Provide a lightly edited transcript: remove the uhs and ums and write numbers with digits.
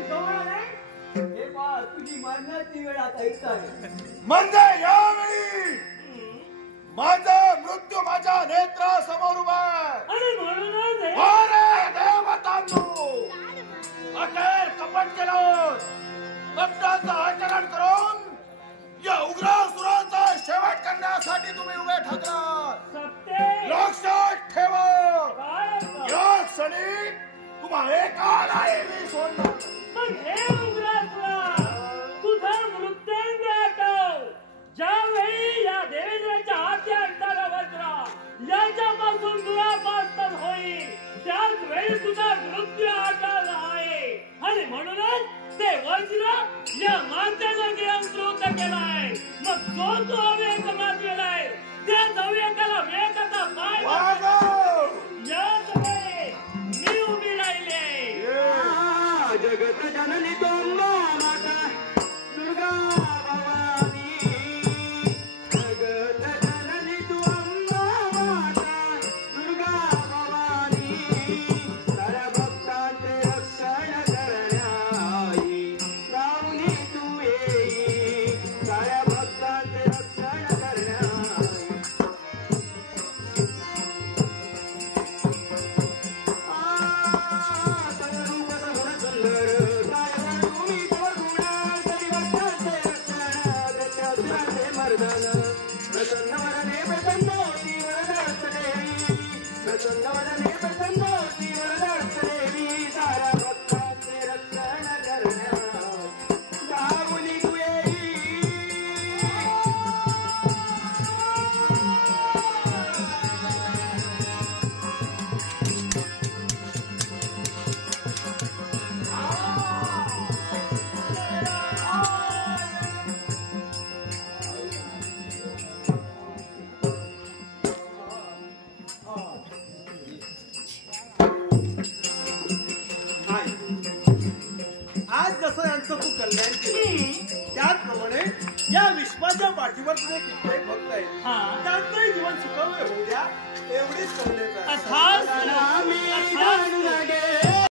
हे पहा तुझी मरणाची वेळ आता इथं आहे. म्हणजे यावेळी माझा मृत्यू माझ्या नेत्रासमोर उभा आहे. अरे देवतांनो, अखेर कपट केलं कपटाचं आचरण करून या उग्रासुराचा शेवट करण्यासाठी तुम्ही उभे ठाकरात. लक्षात ठेवा, या क्षणी तुम्हा एकालाही मी सोडणार. पण हे उग्रासुरा, तुझा मृत्यूंजय आठव. ज्यावेळी या देवेंद्राच्या हाती असणारा वज्र याच्यापासून दुरापास्तन होईल, त्याच वेळी तुझा मृत्यू आठवला आहे. आणि म्हणूनच ते वज्र या मात्याला गिरंकृत केलाय. मग जो तो अवेक माजलेलाय, त्याच अवेकाला वेकाचा पाय याच वेळी मी उभी राहिले. जगत जननी तो माता दुर्गा भवानी. जगत जननी तू अंबा माता दुर्गा भवानी. साऱ्या भक्तांचे रक्षण करण्याई राहुनी तू येई. साऱ्या भक्तांचे रक्षण करण्याई. आज जसं यांचं तू कल्याण केलं, त्याचप्रमाणे या विश्वाच्या पाठीवर तुझे कित्येक भक्त आहेत, त्यांचंही जीवन सुखमय होऊ द्या एवढीच करुणेचा.